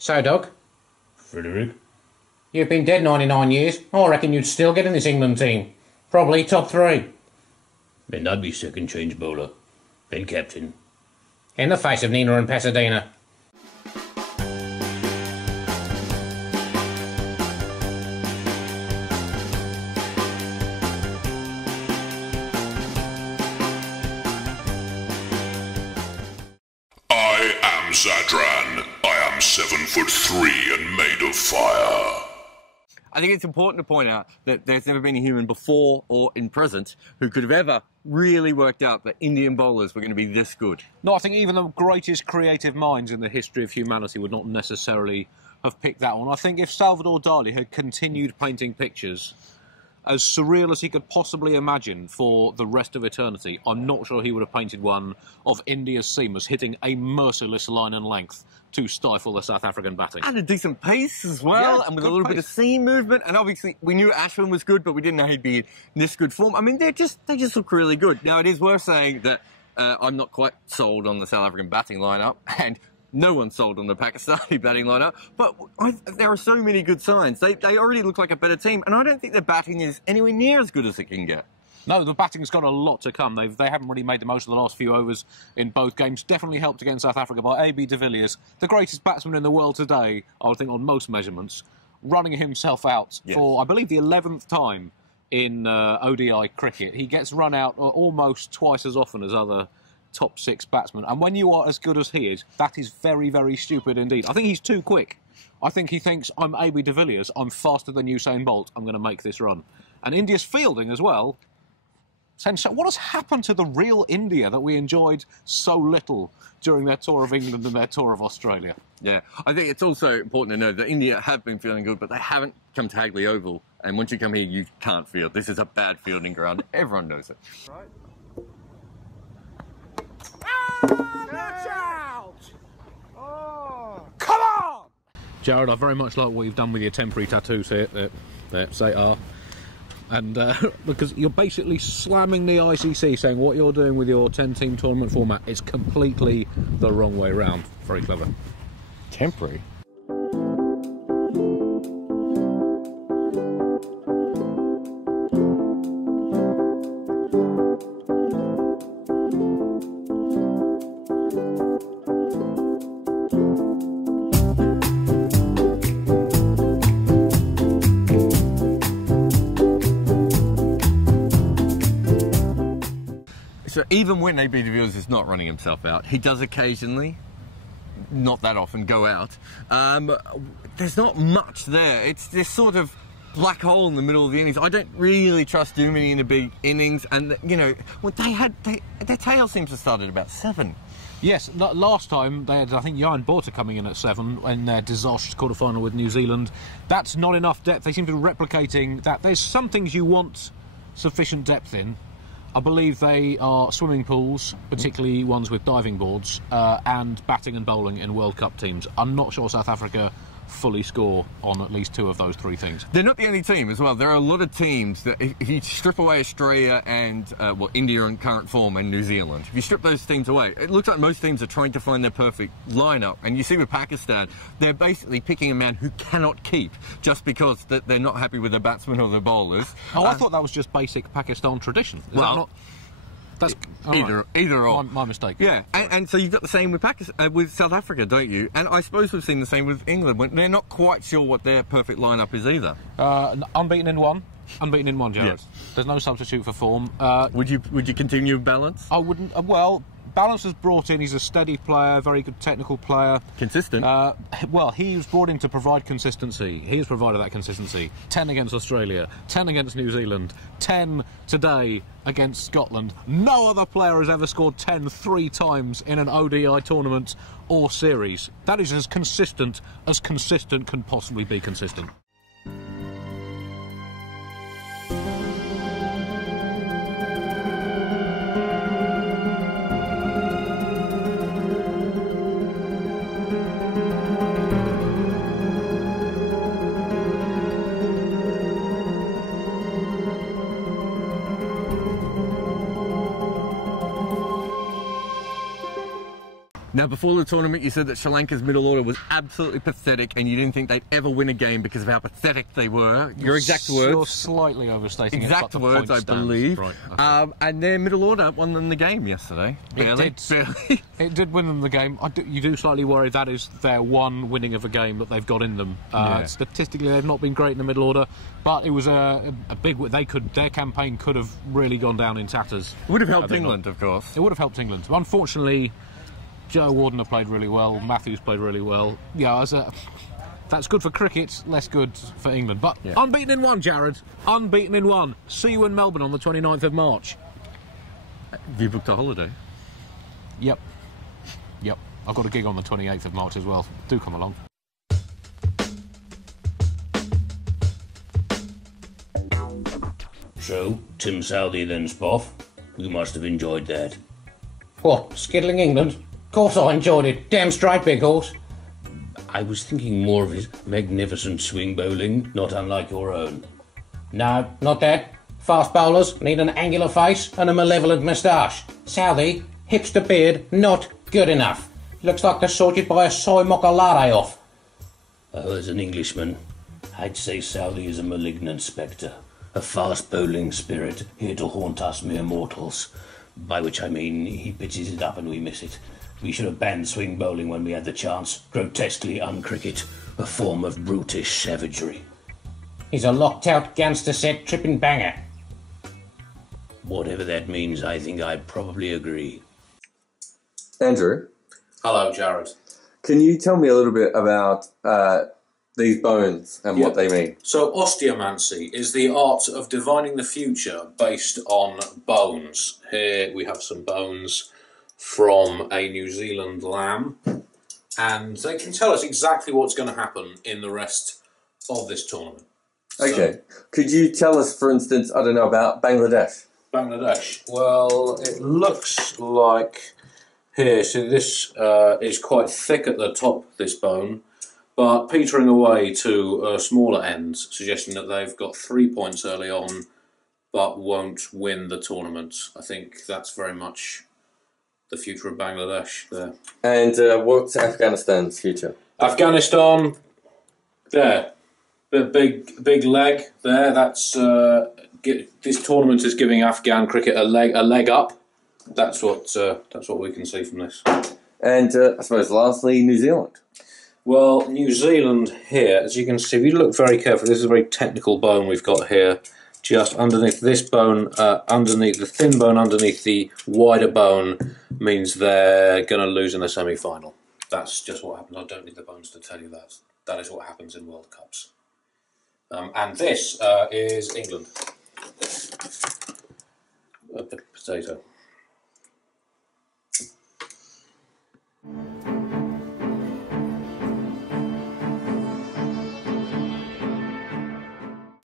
So, Doug, Frederick? you've been dead 99 years. I reckon you'd still get in this England team. Probably top 3. Then I'd be second change bowler. Then captain. In the face of Nina and Pasadena. I am Zadran. I am 7'3" and made of fire. I think it's important to point out that there's never been a human before or in present who could have ever really worked out that Indian bowlers were going to be this good. No, I think even the greatest creative minds in the history of humanity would not necessarily have picked that one. I think if Salvador Dali had continued painting pictures as surreal as he could possibly imagine for the rest of eternity, I'm not sure he would have painted one of India's seamers hitting a merciless line and length to stifle the South African batting. And a decent pace as well, Yeah, and with good a little bit of seam movement. And obviously, we knew Ashwin was good, but we didn't know he'd be in this good form. I mean, they just look really good. Now, it is worth saying that I'm not quite sold on the South African batting lineup, and no one's sold on the Pakistani batting lineup. But there are so many good signs. They already look like a better team, and I don't think their batting is anywhere near as good as it can get. No, the batting's got a lot to come. They haven't really made the most of the last few overs in both games. Definitely helped against South Africa by A.B. de Villiers, the greatest batsman in the world today, I would think, on most measurements, running himself out for, I believe, the 11th time in ODI cricket. He gets run out almost twice as often as other top 6 batsmen. And when you are as good as he is, that is very, very stupid indeed. I think he's too quick. I think he thinks, I'm A.B. de Villiers, I'm faster than Usain Bolt, I'm going to make this run. And India's fielding as well. So what has happened to the real India that we enjoyed so little during their tour of England and their tour of Australia? Yeah, I think it's also important to know that India have been feeling good, but they haven't come to Hagley Oval. And once you come here, you can't field. This is a bad fielding ground. Everyone knows it. Right. Watch out! Oh. Come on! Gerald, I very much like what you've done with your temporary tattoos here. There, say R. And because you're basically slamming the ICC, saying what you're doing with your 10-team tournament format is completely the wrong way round. Very clever. Temporary? So even when A.B. de Villiers is not running himself out, he does occasionally, not that often, go out. There's not much there. It's this sort of black hole in the middle of the innings. I don't really trust Duminy in a big innings, and you know, well, their tail seems to start at about 7. Yes, last time they had, I think, Jan Borter coming in at 7 in their disastrous quarter-final with New Zealand. That's not enough depth. They seem to be replicating that. There's some things you want sufficient depth in. I believe they are swimming pools, particularly ones with diving boards, and batting and bowling in World Cup teams. I'm not sure South Africa fully score on at least 2 of those 3 things. They're not the only team as well. There are a lot of teams that, if you strip away Australia and, India in current form and New Zealand, if you strip those teams away, it looks like most teams are trying to find their perfect lineup. And you see with Pakistan, they're basically picking a man who cannot keep just because they're not happy with their batsmen or their bowlers. Oh, I thought that was just basic Pakistan tradition. Is that not? That's either or. My mistake. Yeah, and so you've got the same with with South Africa, don't you? And I suppose we've seen the same with England, when they're not quite sure what their perfect lineup is either. Unbeaten in one, Geralds. Yes. There's no substitute for form. Would you continue with balance? I wouldn't. Well, Balance was brought in. He's a steady player, very good technical player. Consistent. Well, he was brought in to provide consistency. He has provided that consistency. 10 against Australia, 10 against New Zealand, 10 today against Scotland. No other player has ever scored 10 3 times in an ODI tournament or series. That is as consistent can possibly be consistent. Now, before the tournament, you said that Sri Lanka's middle order was absolutely pathetic and you didn't think they'd ever win a game because of how pathetic they were. Your exact words. You're slightly overstating Exact it. words, I believe. Right, okay. And their middle order won them the game yesterday. Barely. Barely. It did win them the game. You do slightly worry that is their one winning of a game that they've got in them. Statistically, they've not been great in the middle order, but it was a big. Their campaign could have really gone down in tatters. It would have helped England, of course. It would have helped England. Unfortunately, Joe Wardener played really well. Matthews played really well. Yeah, that's good for cricket, less good for England. But unbeaten in one, Jared. Unbeaten in one. See you in Melbourne on the 29th of March. Have you booked a holiday? Yep. I've got a gig on the 28th of March as well. Do come along. So, Tim Southey then, Spoff. You must have enjoyed that. What, skittling England? Of course I enjoyed it. Damn straight, big horse. I was thinking more of his magnificent swing bowling, not unlike your own. No, not that. Fast bowlers need an angular face and a malevolent moustache. Southey, hipster beard, not good enough. Looks like they're sorted by a soy mocha latte off. Oh, as an Englishman, I'd say Southey is a malignant spectre. A fast bowling spirit here to haunt us mere mortals. By which I mean he pitches it up and we miss it. We should have banned swing bowling when we had the chance. Grotesquely uncricket. A form of brutish savagery. He's a locked-out gangster set tripping banger. Whatever that means, I think I'd probably agree. Andrew, Hello, Jared. can you tell me a little bit about these bones and what they mean? So, osteomancy is the art of divining the future based on bones. Here we have some bones from a New Zealand lamb, and they can tell us exactly what's going to happen in the rest of this tournament. Okay. Could you tell us, for instance, I don't know, about Bangladesh? Bangladesh. Well, it looks like here, so this is quite thick at the top, this bone, but petering away to a smaller end, suggesting that they've got 3 points early on, but won't win the tournament. I think that's very much the future of Bangladesh there. And what's Afghanistan's future? Afghanistan, there. Big leg there. That's this tournament is giving Afghan cricket a leg up. That's what we can see from this. And I suppose lastly, New Zealand. Well, New Zealand here, as you can see, if you look very carefully, this is a very technical bone we've got here. Just underneath this bone, underneath the thin bone, underneath the wider bone, means they're going to lose in the semi-final. That's just what happens. I don't need the bones to tell you that. That is what happens in World Cups. And this is England. A potato.